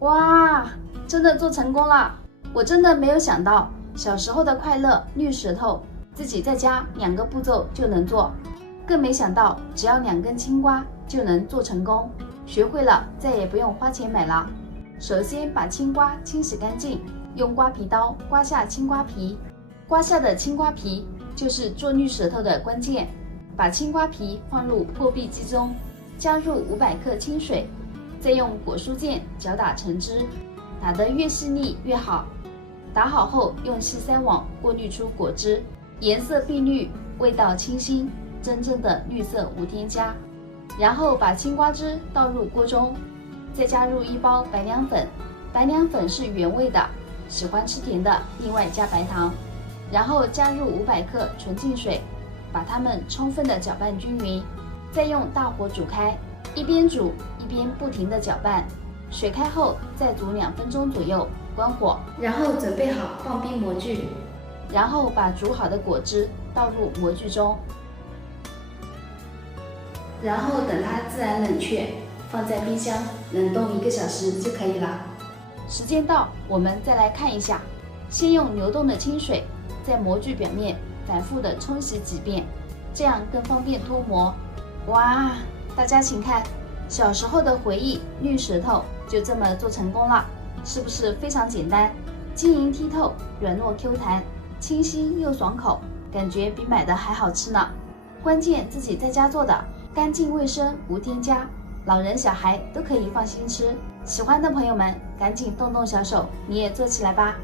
哇，真的做成功了！我真的没有想到，小时候的快乐绿舌头，自己在家2个步骤就能做，更没想到只要2根青瓜就能做成功。学会了，再也不用花钱买了。首先把青瓜清洗干净，用刮皮刀刮下青瓜皮，刮下的青瓜皮就是做绿舌头的关键。把青瓜皮放入破壁机中，加入500克清水，再用果蔬键搅打成汁，打得越细腻越好。打好后用细筛网过滤出果汁，颜色碧绿，味道清新，真正的绿色无添加。然后把青瓜汁倒入锅中，再加入1包白凉粉，白凉粉是原味的，喜欢吃甜的另外加白糖。然后加入500克纯净水，把它们充分的搅拌均匀，再用大火煮开，一边煮一边不停的搅拌。水开后再煮2分钟左右，关火，然后准备好放冰模具，然后把煮好的果汁倒入模具中，然后等它自然冷却，放在冰箱冷冻1个小时就可以了。时间到，我们再来看一下，先用流动的清水在模具表面反复的冲洗几遍，这样更方便脱模。哇，大家请看，小时候的回忆绿舌头就这么做成功了，是不是非常简单？晶莹剔透，软糯 Q 弹，清新又爽口，感觉比买的还好吃呢。关键自己在家做的，干净卫生无添加，老人小孩都可以放心吃。喜欢的朋友们赶紧动动小手，你也做起来吧。